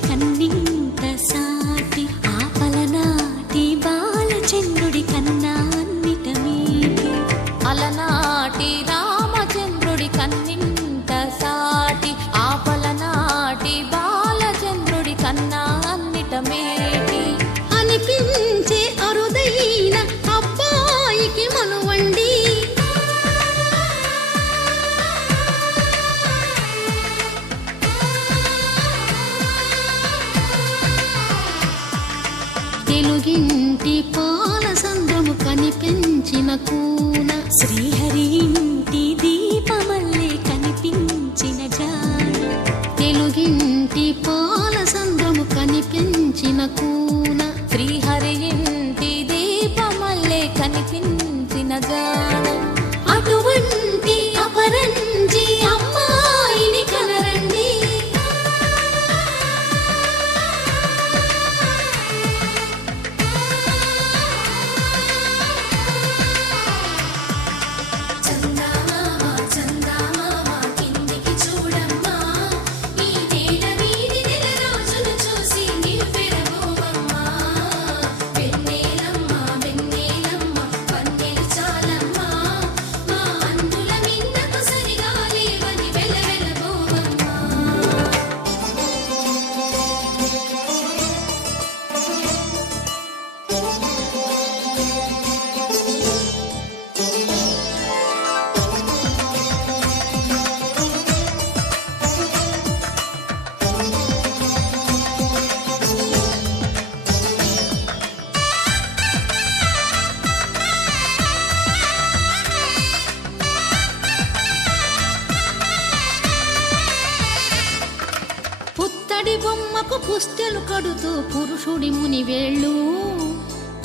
చంద్రుడి కన్నింత సాటి ఆపలనాటి బాలచంద్రుడి కన్నా అన్నిట మీటి అలనాటి రామచంద్రుడి కన్నింత సాటి ఆపలనాటి బాలచంద్రుడి కన్నా అన్నిట మేటి అనిపించే అరుదైన అబ్బాయికి మనువండి తెలుగింటి పాలసంద్రము కనిపించిన కూన శ్రీహరి ఇంటి దీపమల్లే కనిపించిన జాన తెలుగింటి పాలసంద్రము కనిపించిన కూన శ్రీహరి ఇంటి దీపమల్లే కనిపించిన జాన అటువంటి అపరంజి అమ్మాయిని కనరండి పుత్తడి బొమ్మకు పుస్తెలు కడుతూ పురుషుడి ముని వేళ్ళు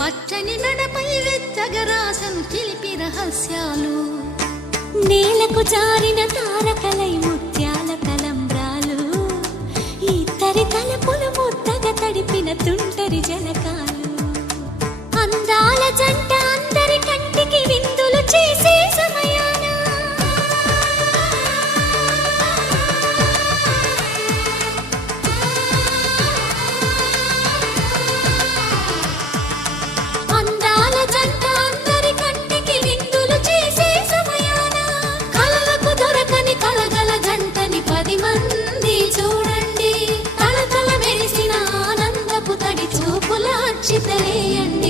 పచ్చని నడపై వెచ్చగరాసను చిలిపి రహస్యాలు నేలకు జారిన తారకలై ముత్యాల తలంబ్రాలు ఇద్దరి తలపులు ముద్దగా తడిపిన తుంటరి జలకాలు అందాల జంట అందరి కంటికి విందులు చేసే సమయాన అందాల జంట అందరి కంటికి విందులు చేసే సమయాన కలలకు దొరకని కలగల జంటని 10 మంది చూడండి తలతల మెరిసిన ఆనందపు తడి చూపుల అక్షితలేయండి